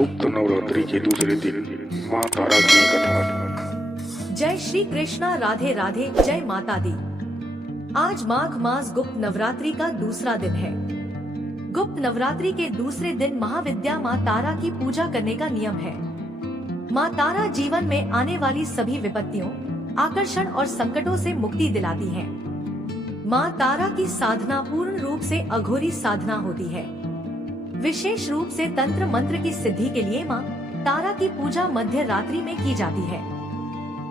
गुप्त नवरात्रि के दूसरे दिन माँ तारा की कथा। जय श्री कृष्णा, राधे राधे, जय माता दी। आज माघ मास गुप्त नवरात्रि का दूसरा दिन है। गुप्त नवरात्रि के दूसरे दिन महाविद्या माँ तारा की पूजा करने का नियम है। माँ तारा जीवन में आने वाली सभी विपत्तियों, आकर्षण और संकटों से मुक्ति दिलाती हैं। माँ तारा की साधना पूर्ण रूप से अघोरी साधना होती है। विशेष रूप से तंत्र मंत्र की सिद्धि के लिए माँ तारा की पूजा मध्य रात्रि में की जाती है।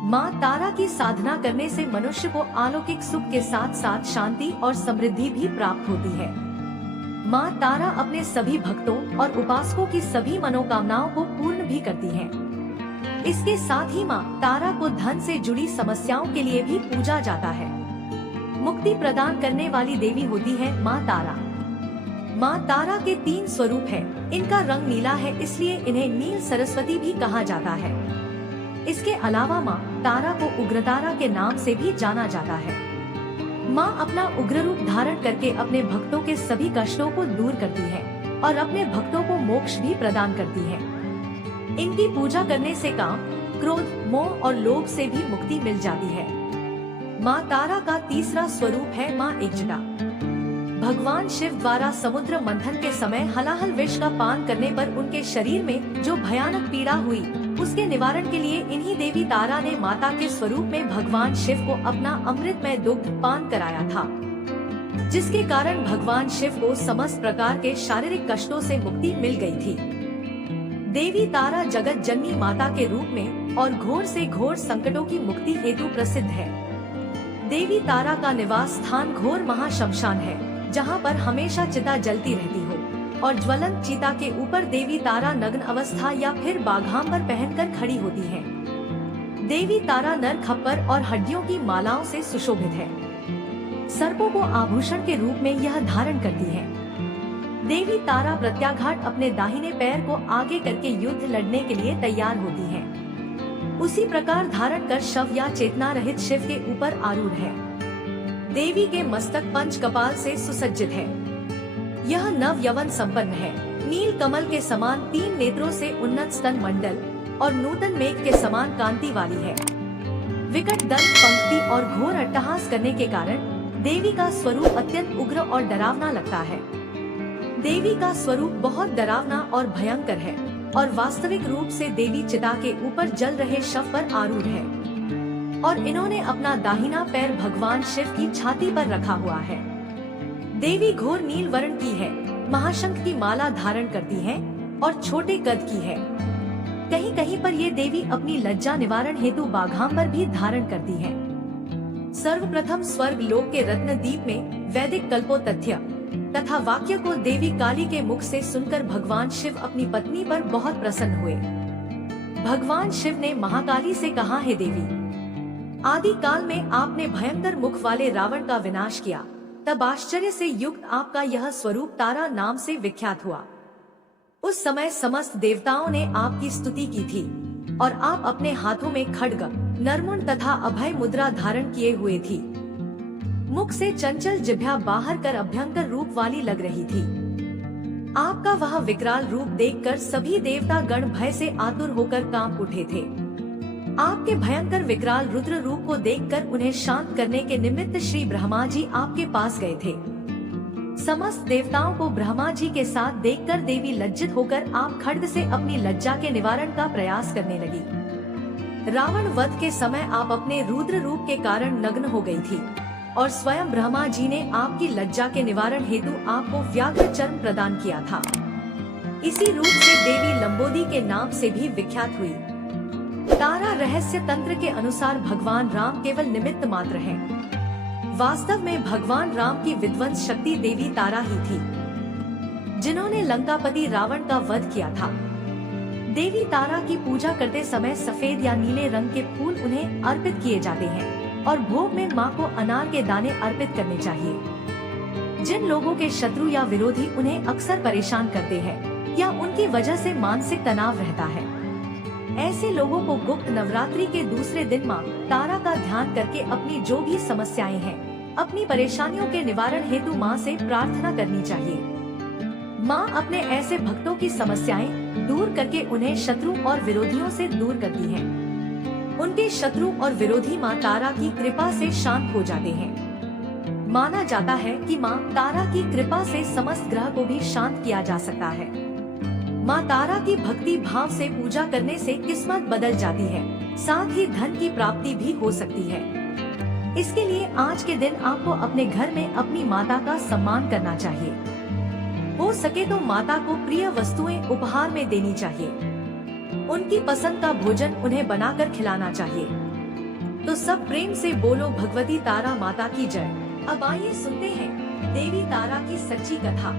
माँ तारा की साधना करने से मनुष्य को अलौकिक सुख के साथ साथ शांति और समृद्धि भी प्राप्त होती है। माँ तारा अपने सभी भक्तों और उपासकों की सभी मनोकामनाओं को पूर्ण भी करती है। इसके साथ ही माँ तारा को धन से जुड़ी समस्याओं के लिए भी पूजा जाता है। मुक्ति प्रदान करने वाली देवी होती है माँ तारा। माँ तारा के 3 स्वरूप हैं। इनका रंग नीला है, इसलिए इन्हें नील सरस्वती भी कहा जाता है। इसके अलावा माँ तारा को उग्रतारा के नाम से भी जाना जाता है। माँ अपना उग्र रूप धारण करके अपने भक्तों के सभी कष्टों को दूर करती है और अपने भक्तों को मोक्ष भी प्रदान करती है। इनकी पूजा करने से काम, क्रोध, मोह और लोभ से भी मुक्ति मिल जाती है। माँ तारा का तीसरा स्वरूप है माँ एकजटा। भगवान शिव द्वारा समुद्र मंथन के समय हलाहल विष का पान करने पर उनके शरीर में जो भयानक पीड़ा हुई, उसके निवारण के लिए इन्हीं देवी तारा ने माता के स्वरूप में भगवान शिव को अपना अमृतमय दुग्ध पान कराया था, जिसके कारण भगवान शिव को समस्त प्रकार के शारीरिक कष्टों से मुक्ति मिल गई थी। देवी तारा जगत जननी माता के रूप में और घोर से घोर संकटों की मुक्ति हेतु प्रसिद्ध है। देवी तारा का निवास स्थान घोर महाश्मशान है, जहाँ पर हमेशा चिता जलती रहती हो और ज्वलंत चिता के ऊपर देवी तारा नग्न अवस्था या फिर बाघांबर पहनकर खड़ी होती है। देवी तारा नर खप्पर और हड्डियों की मालाओं से सुशोभित है। सर्पों को आभूषण के रूप में यह धारण करती है। देवी तारा प्रत्याघात अपने दाहिने पैर को आगे करके युद्ध लड़ने के लिए तैयार होती है। उसी प्रकार धारण कर शव या चेतना रहित शिव के ऊपर आरूढ़ है। देवी के मस्तक पंच कपाल से सुसज्जित है। यह नव यवन संपन्न है। नील कमल के समान 3 नेत्रों से उन्नत स्तन मंडल और नूतन मेघ के समान कांति वाली है। विकट दंत, पंक्ति और घोर अट्टहास करने के कारण देवी का स्वरूप अत्यंत उग्र और डरावना लगता है। देवी का स्वरूप बहुत डरावना और भयंकर है और वास्तविक रूप से देवी चिता के ऊपर जल रहे शव पर आरूढ़ है और इन्होंने अपना दाहिना पैर भगवान शिव की छाती पर रखा हुआ है। देवी घोर नील वर्ण की है, महाशंख की माला धारण करती है और छोटे कद की है। कहीं कहीं पर ये देवी अपनी लज्जा निवारण हेतु बाघांबर भी धारण करती है। सर्वप्रथम स्वर्ग लोक के रत्नदीप में वैदिक कल्पो तथ्य तथा वाक्य को देवी काली के मुख से सुनकर भगवान शिव अपनी पत्नी पर बहुत प्रसन्न हुए। भगवान शिव ने महाकाली से कहा, है देवी, आदि काल में आपने भयंकर मुख वाले रावण का विनाश किया, तब आश्चर्य से युक्त आपका यह स्वरूप तारा नाम से विख्यात हुआ। उस समय समस्त देवताओं ने आपकी स्तुति की थी और आप अपने हाथों में खड्ग, नरमुंड तथा अभय मुद्रा धारण किए हुए थी। मुख से चंचल जिह्वा बाहर कर अभयंकर रूप वाली लग रही थी। आपका वह विकराल रूप देखकर सभी देवता गण भय से आतुर होकर कांप उठे थे। आपके भयंकर विकराल रुद्र रूप को देखकर उन्हें शांत करने के निमित्त श्री ब्रह्मा जी आपके पास गए थे। समस्त देवताओं को ब्रह्मा जी के साथ देखकर देवी लज्जित होकर आप खड्ग से अपनी लज्जा के निवारण का प्रयास करने लगी। रावण वध के समय आप अपने रुद्र रूप के कारण नग्न हो गई थी और स्वयं ब्रह्मा जी ने आपकी लज्जा के निवारण हेतु आपको व्याघ्र चर्म प्रदान किया था। इसी रूप से देवी लंबोदी के नाम से भी विख्यात हुई। तारा रहस्य तंत्र के अनुसार भगवान राम केवल निमित्त मात्र हैं। वास्तव में भगवान राम की विध्वंस शक्ति देवी तारा ही थी, जिन्होंने लंकापति रावण का वध किया था। देवी तारा की पूजा करते समय सफेद या नीले रंग के फूल उन्हें अर्पित किए जाते हैं और भोग में माँ को अनार के दाने अर्पित करने चाहिए। जिन लोगों के शत्रु या विरोधी उन्हें अक्सर परेशान करते हैं या उनकी वजह से मानसिक तनाव रहता है, ऐसे लोगों को गुप्त नवरात्रि के दूसरे दिन माँ तारा का ध्यान करके अपनी जो भी समस्याएं हैं, अपनी परेशानियों के निवारण हेतु माँ से प्रार्थना करनी चाहिए। माँ अपने ऐसे भक्तों की समस्याएं दूर करके उन्हें शत्रु और विरोधियों से दूर करती है। उनके शत्रु और विरोधी माँ तारा की कृपा से शांत हो जाते हैं। माना जाता है कि माँ तारा की कृपा से समस्त ग्रह को भी शांत किया जा सकता है। माँ तारा की भक्ति भाव से पूजा करने से किस्मत बदल जाती है, साथ ही धन की प्राप्ति भी हो सकती है। इसके लिए आज के दिन आपको अपने घर में अपनी माता का सम्मान करना चाहिए। हो सके तो माता को प्रिय वस्तुएं उपहार में देनी चाहिए। उनकी पसंद का भोजन उन्हें बनाकर खिलाना चाहिए। तो सब प्रेम से बोलो भगवती तारा माता की जय। अब आइए सुनते हैं देवी तारा की सच्ची कथा।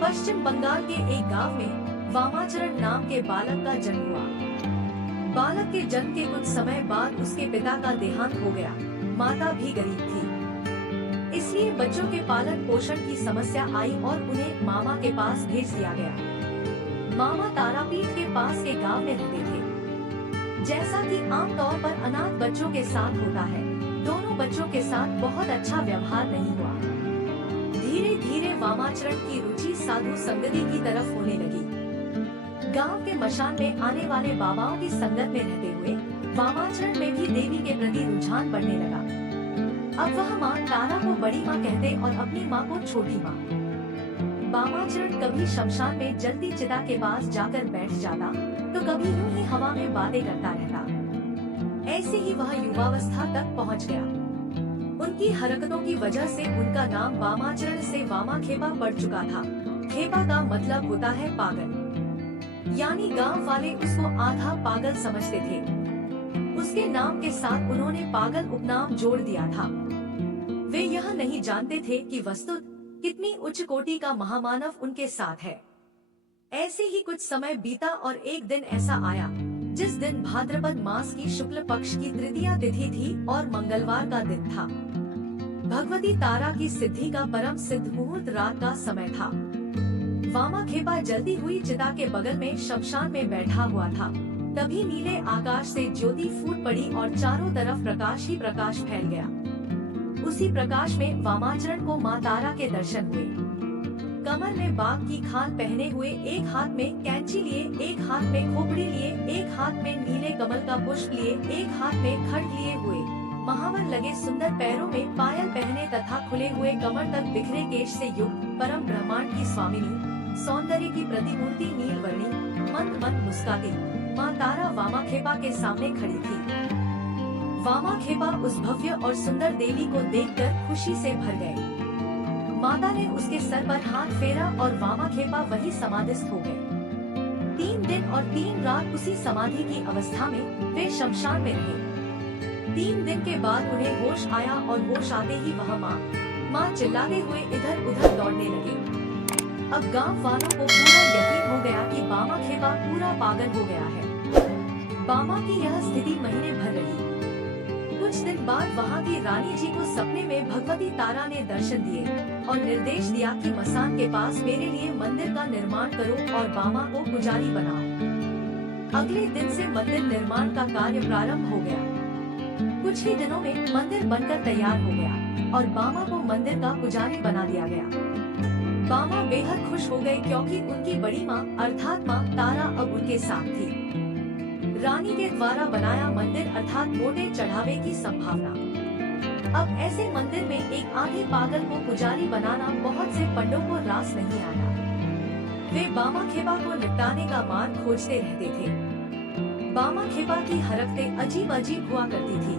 पश्चिम बंगाल के एक गांव में वामाचरण नाम के बालक का जन्म हुआ। बालक के जन्म के कुछ समय बाद उसके पिता का देहांत हो गया। माता भी गरीब थी, इसलिए बच्चों के पालन पोषण की समस्या आई और उन्हें मामा के पास भेज दिया गया। मामा तारापीठ के पास के गांव में रहते थे। जैसा कि आमतौर पर अनाथ बच्चों के साथ होता है, दोनों बच्चों के साथ बहुत अच्छा व्यवहार नहीं हुआ। धीरे धीरे वामाचरण की रुचि साधु संगति की तरफ होने लगी। गांव के मशान में आने वाले बाबाओं की संगत में रहते हुए वामाचरण में भी देवी के प्रति रुझान बढ़ने लगा। अब वह माँ तारा को बड़ी माँ कहते और अपनी माँ को छोटी माँ। वामाचरण कभी शमशान में जलती चिता के पास जाकर बैठ जाता, तो कभी यूं ही हवा में बातें करता रहता। ऐसे ही वह युवावस्था तक पहुँच गया। उनकी हरकतों की वजह से उनका नाम वामाचरण से वामाखेपा पड़ चुका था। खेपा का मतलब होता है पागल, यानी गांव वाले उसको आधा पागल समझते थे। उसके नाम के साथ उन्होंने पागल उपनाम जोड़ दिया था। वे यह नहीं जानते थे कि वस्तुत कितनी उच्च कोटि का महामानव उनके साथ है। ऐसे ही कुछ समय बीता और एक दिन ऐसा आया जिस दिन भाद्रपद मास की शुक्ल पक्ष की तृतीया तिथि थी और मंगलवार का दिन था। भगवती तारा की सिद्धि का परम सिद्ध मुहूर्त रात का समय था। वामाखेपा जलती हुई चिता के बगल में शमशान में बैठा हुआ था। तभी नीले आकाश से ज्योति फूट पड़ी और चारों तरफ प्रकाश ही प्रकाश फैल गया। उसी प्रकाश में वामाचरण को माँ तारा के दर्शन हुए। कमर में बाघ की खाल पहने हुए, एक हाथ में कैंची लिए, एक हाथ में खोपड़ी लिए, एक हाथ में नीले कमल का पुष्प लिए, एक हाथ में खड्ग लिए हुए, महावर लगे सुंदर पैरों में पायल पहने तथा खुले हुए कमर तक बिखरे केश से युक्त परम ब्रह्मांड की स्वामिनी, सौंदर्य की प्रतिमूर्ति नीलवर्णी, मंद मंद मुस्काती माँ तारा वामाखेपा के सामने खड़ी थी। वामाखेपा उस भव्य और सुंदर देवी को देखकर खुशी से भर गए। माता ने उसके सर पर हाथ फेरा और वामाखेपा वही समाधिस्थ हो गए। 3 दिन और 3 रात उसी समाधि की अवस्था में वे शमशान में रहे। 3 दिन के बाद उन्हें होश आया और होश आते ही वह माँ चिल्लाते हुए इधर उधर दौड़ने लगे। अब गांव वालों को पूरा यकीन हो गया कि वामाखेपा पूरा पागल हो गया है। वामा की यह स्थिति महीने भर रही। कुछ दिन बाद वहाँ की रानी जी को सपने में भगवती तारा ने दर्शन दिए और निर्देश दिया कि मसान के पास मेरे लिए मंदिर का निर्माण करो और वामा को पुजारी बनाओ। अगले दिन से मंदिर निर्माण का कार्य प्रारंभ हो गया। कुछ ही दिनों में मंदिर बनकर तैयार हो गया और वामा को मंदिर का पुजारी बना दिया गया। वामा बेहद खुश हो गए क्योंकि उनकी बड़ी माँ अर्थात माँ तारा अब उनके साथ थी। रानी के द्वारा बनाया मंदिर अर्थात मोटे चढ़ावे की संभावना। अब ऐसे मंदिर में एक आधे पागल को पुजारी बनाना बहुत से पंडों को रास नहीं आया। वे वामाखेपा को निपटाने का मार्ग खोजते रहते थे। वामाखेपा की हरकतें अजीब अजीब हुआ करती थी।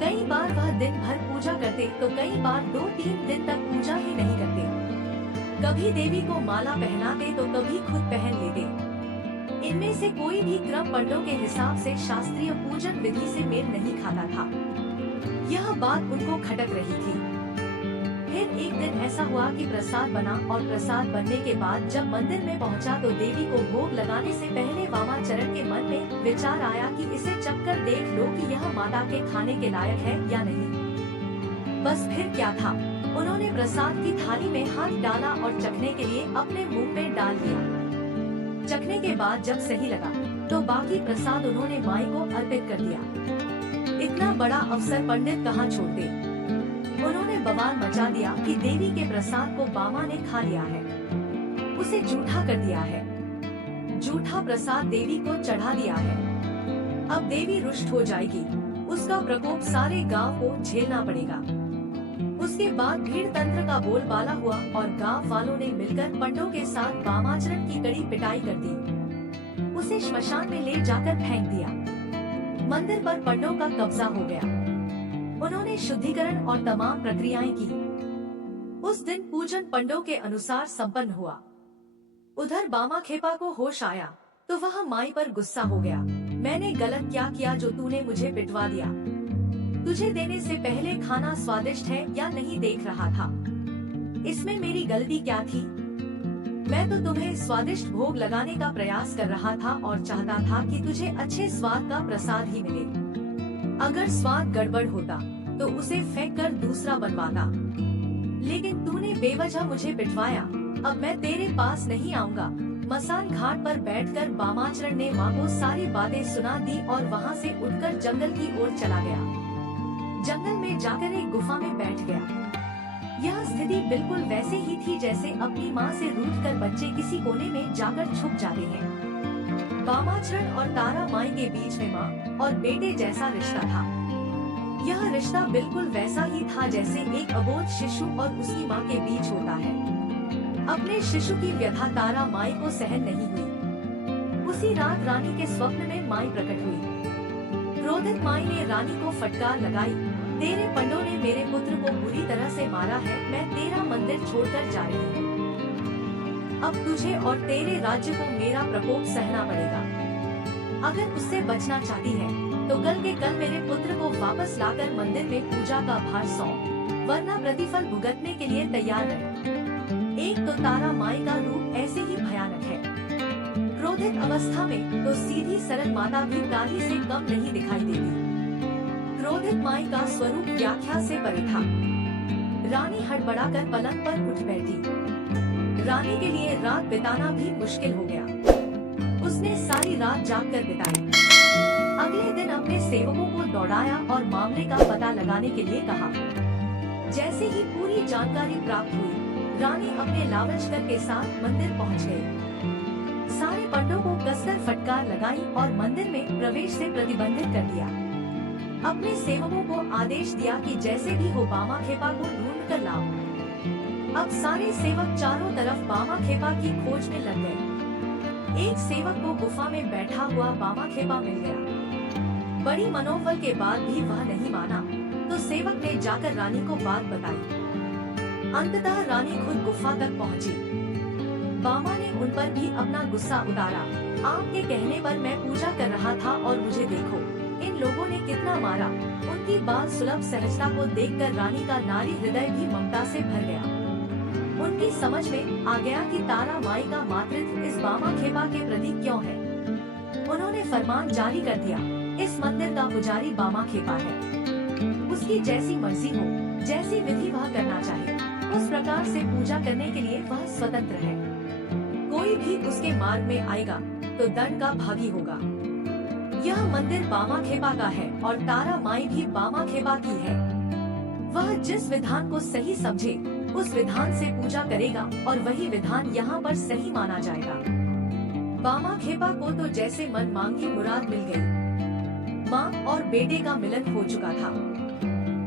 कई बार वह दिन भर पूजा करते तो कई बार 2-3 दिन तक पूजा ही नहीं करते। कभी देवी को माला पहनाते तो कभी खुद पहन लेते। इनमें से कोई भी क्रम पंडों के हिसाब से शास्त्रीय पूजन विधि से मेल नहीं खाता था। यह बात उनको खटक रही थी। फिर एक दिन ऐसा हुआ कि प्रसाद बना और प्रसाद बनने के बाद जब मंदिर में पहुंचा तो देवी को भोग लगाने से पहले वामाचरण के मन में विचार आया कि इसे चखकर देख लो कि यह माता के खाने के लायक है या नहीं। बस फिर क्या था, उन्होंने प्रसाद की थाली में हाथ डाला और चखने के लिए अपने मुंह में डाल दिया। चखने के बाद जब सही लगा तो बाकी प्रसाद उन्होंने माई को अर्पित कर दिया। इतना बड़ा अवसर पंडित कहाँ छोड़ते। उन्होंने बवाल मचा दिया कि देवी के प्रसाद को वामा ने खा लिया है, उसे जूठा कर दिया है। झूठा प्रसाद देवी को चढ़ा दिया है। अब देवी रुष्ट हो जाएगी, उसका प्रकोप सारे गांव को झेलना पड़ेगा। उसके बाद भीड़ तंत्र का बोलबाला हुआ और गांव वालों ने मिलकर पंडों के साथ वामाचरण की कड़ी पिटाई कर दी। उसे श्मशान में ले जाकर फेंक दिया। मंदिर पर पंडों का कब्जा हो गया। उन्होंने शुद्धिकरण और तमाम प्रक्रियाएं की। उस दिन पूजन पंडों के अनुसार संपन्न हुआ। उधर बामा खेपा को होश आया तो वह माई पर गुस्सा हो गया। मैंने गलत क्या किया जो तूने मुझे पिटवा दिया? तुझे देने से पहले खाना स्वादिष्ट है या नहीं देख रहा था? इसमें मेरी गलती क्या थी? मैं तो तुम्हें स्वादिष्ट भोग लगाने का प्रयास कर रहा था और चाहता था कि तुझे अच्छे स्वाद का प्रसाद ही मिले। अगर स्वाद गड़बड़ होता तो उसे फेंक कर दूसरा बनवाता, लेकिन तूने बेवजह मुझे पिटवाया। अब मैं तेरे पास नहीं आऊंगा। मसान घाट पर बैठकर वामाचरण ने माँ को सारी बातें सुना दी और वहाँ से उठकर जंगल की ओर चला गया। जंगल में जाकर एक गुफा में बैठ गया। यह स्थिति बिल्कुल वैसे ही थी जैसे अपनी माँ से रूठकर बच्चे किसी कोने में जाकर छुप जाते हैं। वामाचरण और तारा माई के बीच में माँ और बेटे जैसा रिश्ता था। यह रिश्ता बिल्कुल वैसा ही था जैसे एक अबोध शिशु और उसकी माँ के बीच होता है। अपने शिशु की व्यथा तारा माई को सहन नहीं हुई। उसी रात रानी के स्वप्न में माई प्रकट हुई। क्रोधित माई ने रानी को फटकार लगाई, तेरे पंडों ने मेरे पुत्र को बुरी तरह से मारा है। मैं तेरा मंदिर छोड़कर जा रही हूँ। अब तुझे और तेरे राज्य को मेरा प्रकोप सहना पड़ेगा। अगर उससे बचना चाहती है तो कल के कल मेरे पुत्र को वापस लाकर मंदिर में पूजा का भार सौंप, वरना प्रतिफल भुगतने के लिए तैयार रहे। एक तो तारा माई का रूप ऐसे ही भयानक है। क्रोधित अवस्था में तो सीधी सरल माता भी काली से कम नहीं दिखाई देती। क्रोधित माई का स्वरूप व्याख्या से परे था। रानी हड़बड़ाकर पलंग पर उठ बैठी। रानी के लिए रात बिताना भी मुश्किल हो गया। उसने सारी रात जागकर बिताई। अगले दिन अपने सेवकों को दौड़ाया और मामले का पता लगाने के लिए कहा। जैसे ही पूरी जानकारी प्राप्त हुई, रानी अपने लावलशकर के साथ मंदिर पहुंच गई। सारे पंडों को कसकर फटकार लगाई और मंदिर में प्रवेश से प्रतिबंधित कर दिया। अपने सेवकों को आदेश दिया कि जैसे भी हो बामा खेपा को ढूंढ कर लाओ। अब सारे सेवक चारों तरफ बामा खेपा की खोज में लग गए। एक सेवक को गुफा में बैठा हुआ बामा खेपा मिल गया। बड़ी मनोबल के बाद भी वह नहीं माना, तो सेवक ने जाकर रानी को बात बताई। अंततः रानी खुद गुफा तक पहुंची। बामा ने उन पर भी अपना गुस्सा उतारा। आपके कहने पर मैं पूजा कर रहा था और मुझे देखो, इन लोगों ने कितना मारा। उनकी बाल सुलभ सहजता को देखकर रानी का नारी हृदय भी ममता से भर गया। उनकी समझ में आ गया कि तारा माई का मातृत्व इस बामा खेपा के प्रति क्यों है। उन्होंने फरमान जारी कर दिया, इस मंदिर का पुजारी बामा खेपा है। उसकी जैसी मर्जी हो, जैसी विधि वह करना चाहे, उस प्रकार से पूजा करने के लिए वह स्वतंत्र है। कोई भी उसके मार्ग में आएगा तो दंड का भागी होगा। यह मंदिर बामा खेपा का है और तारा माई भी बामा खेपा की है। वह जिस विधान को सही समझे उस विधान से पूजा करेगा और वही विधान यहाँ पर सही माना जाएगा। बामा खेपा को तो जैसे मन मांगी मुराद मिल गई। माँ और बेटे का मिलन हो चुका था।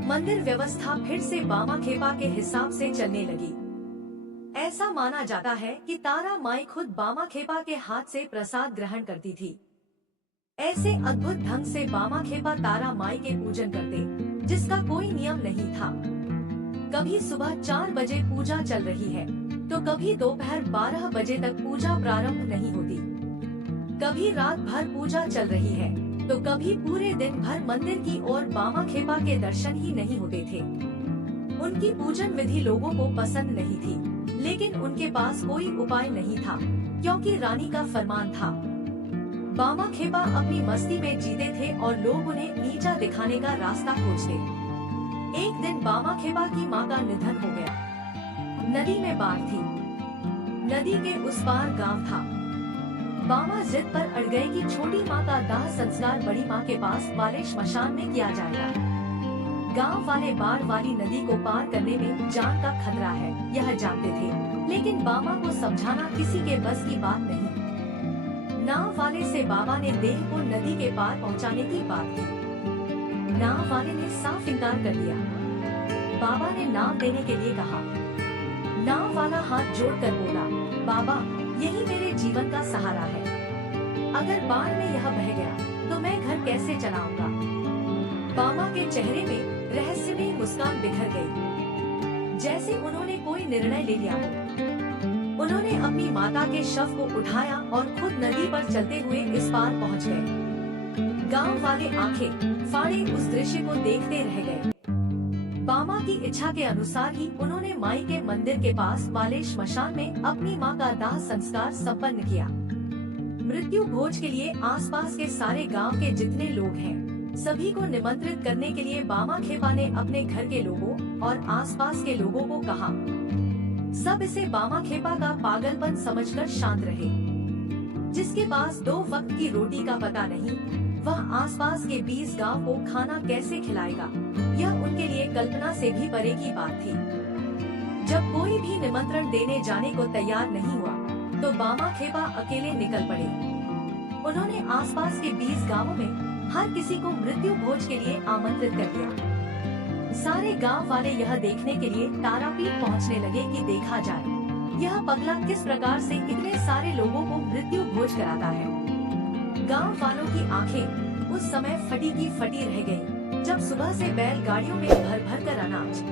मंदिर व्यवस्था फिर से बामा खेपा के हिसाब से चलने लगी। ऐसा माना जाता है कि तारा माई खुद बामा खेपा के हाथ से प्रसाद ग्रहण करती थी। ऐसे अद्भुत ढंग से बामा खेपा तारा माई के पूजन करते, जिसका कोई नियम नहीं था। कभी सुबह 4 बजे पूजा चल रही है तो कभी दोपहर 12 बजे तक पूजा प्रारंभ नहीं होती। कभी रात भर पूजा चल रही है तो कभी पूरे दिन भर मंदिर की ओर बामा खेपा के दर्शन ही नहीं होते थे। उनकी पूजन विधि लोगों को पसंद नहीं थी, लेकिन उनके पास कोई उपाय नहीं था, क्योंकि रानी का फरमान था। बामा खेपा अपनी मस्ती में जीते थे और लोग उन्हें नीचा दिखाने का रास्ता खोजते। एक दिन बामा खेपा की माँ का निधन हो गया। नदी में बाढ़ थी। नदी के उस पार गांव था। बामा जिद पर अड़ गए कि छोटी माँ का दाह संस्कार बड़ी माँ के पास वाले श्मशान में किया जाएगा। गांव वाले बाढ़ वाली नदी को पार करने में जान का खतरा है, यह जानते थे, लेकिन बामा को समझाना किसी के बस की बात नहीं। नाव वाले से बाबा ने देह को नदी के पार पहुंचाने की बात की। नाव वाले ने साफ इनकार कर दिया। बाबा ने नाव देने के लिए कहा। नाव वाला हाथ जोड़कर बोला, बाबा यही मेरे जीवन का सहारा है। अगर बाढ़ में यह बह गया तो मैं घर कैसे चलाऊंगा। बाबा के चेहरे में रहस्यमयी मुस्कान बिखर गई, जैसे उन्होंने कोई निर्णय ले लिया हो। उन्होंने अपनी माता के शव को उठाया और खुद नदी पर चलते हुए इस पार पहुंच गए। गांव वाले आंखें फाड़े उस दृश्य को देखते रह गए। बामा की इच्छा के अनुसार ही उन्होंने माई के मंदिर के पास वाले श्मशान में अपनी मां का दाह संस्कार संपन्न किया। मृत्यु भोज के लिए आसपास के सारे गांव के जितने लोग हैं, सभी को निमंत्रित करने के लिए बामा खेपा ने अपने घर के लोगों और आसपास के लोगों को कहा। सब इसे बामा खेपा का पागलपन समझकर शांत रहे। जिसके पास 2 वक्त की रोटी का पता नहीं, वह आसपास के 20 गांव को खाना कैसे खिलाएगा, यह उनके लिए कल्पना से भी परे की बात थी। जब कोई भी निमंत्रण देने जाने को तैयार नहीं हुआ, तो बामा खेपा अकेले निकल पड़े। उन्होंने आसपास के 20 गांवों में हर किसी को मृत्यु भोज के लिए आमंत्रित कर दिया। सारे गांव वाले यह देखने के लिए तारापीठ पहुंचने लगे कि देखा जाए यह पगला किस प्रकार से इतने सारे लोगों को मृत्यु भोज कराता है। गांव वालों की आंखें उस समय फटी की फटी रह गईं, जब सुबह से बैलगाड़ियों में भर भर कर अनाज,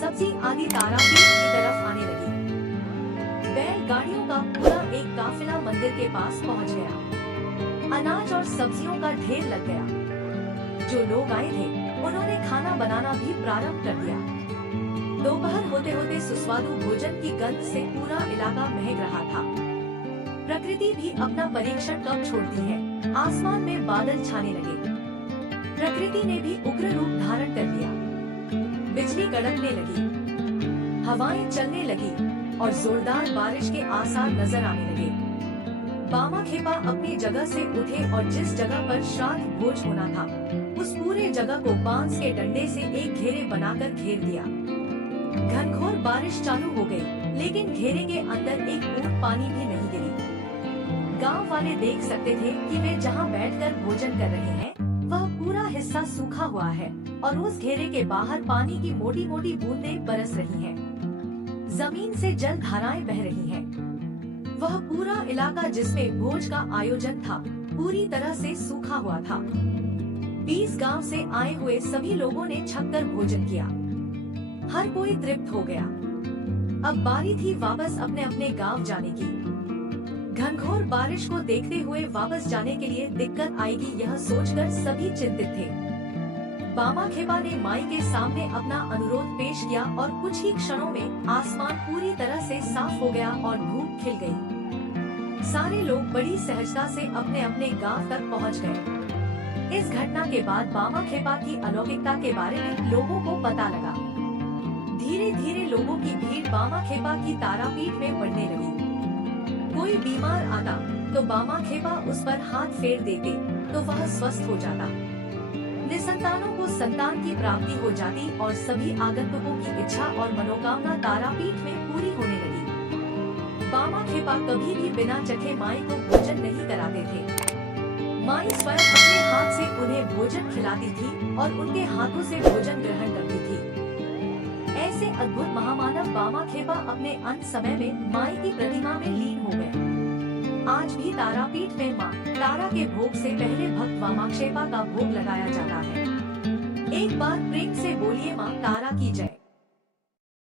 सब्जी आदि तारापीठ की तरफ आने लगी। बैलगाड़ियों का पूरा एक काफिला मंदिर के पास पहुंच गया। अनाज और सब्जियों का ढेर लग गया। जो लोग आए थे उन्होंने खाना बनाना भी प्रारंभ कर दिया। दोपहर होते होते सुस्वादु भोजन की गंध से पूरा इलाका महक रहा था। प्रकृति भी अपना परीक्षण कब छोड़ती है। आसमान में बादल छाने लगे। प्रकृति ने भी उग्र रूप धारण कर लिया। बिजली कड़कने लगी, हवाएं चलने लगी और जोरदार बारिश के आसार नजर आने लगे। बामा खेपा अपनी जगह से उठे और जिस जगह पर श्राद्ध भोज होना था, उस पूरे जगह को बांस के डंडे से एक घेरे बनाकर घेर दिया। घनघोर बारिश चालू हो गई, लेकिन घेरे के अंदर एक बूंद पानी भी नहीं गिरी। गांव वाले देख सकते थे कि वे जहां बैठकर भोजन कर रहे हैं, वह पूरा हिस्सा सूखा हुआ है और उस घेरे के बाहर पानी की मोटी मोटी बूंदें बरस रही हैं। जमीन से जल धाराएं बह रही हैं। वह पूरा इलाका जिसमें भोज का आयोजन था, पूरी तरह से सूखा हुआ था। 20 गांव से आए हुए सभी लोगों ने छककर भोजन किया। हर कोई तृप्त हो गया। अब बारी थी वापस अपने अपने गांव जाने की। घनघोर बारिश को देखते हुए वापस जाने के लिए दिक्कत आएगी, यह सोचकर सभी चिंतित थे। बामा खेपा ने माई के सामने अपना अनुरोध पेश किया और कुछ ही क्षणों में आसमान पूरी तरह से साफ हो गया और धूप खिल गई। सारे लोग बड़ी सहजता से अपने अपने गांव तक पहुंच गए। इस घटना के बाद बामा खेपा की अलौकिकता के बारे में लोगों को पता लगा। धीरे धीरे लोगों की भीड़ बामा खेपा की तारापीठ में बढ़ने लगी। कोई बीमार आता तो बामा खेपा उस पर हाथ फेर देते तो वह स्वस्थ हो जाता। निसंतानों को संतान की प्राप्ति हो जाती और सभी आगंतुकों की इच्छा और मनोकामना तारापीठ में पूरी होने लगी। बामा खेपा कभी भी बिना चखे माई को भोजन नहीं कराते थे। माई स्वयं अपने हाथ से उन्हें भोजन खिलाती थी और उनके हाथों से भोजन ग्रहण करती थी। ऐसे अद्भुत महामानव बामा खेपा अपने अंत समय में माई की प्रतिमा में लीन हो गए। आज भी तारापीठ में मां तारा के भोग से पहले भक्त वामाक्षेपा का भोग लगाया जाता है। एक बार प्रेम से बोले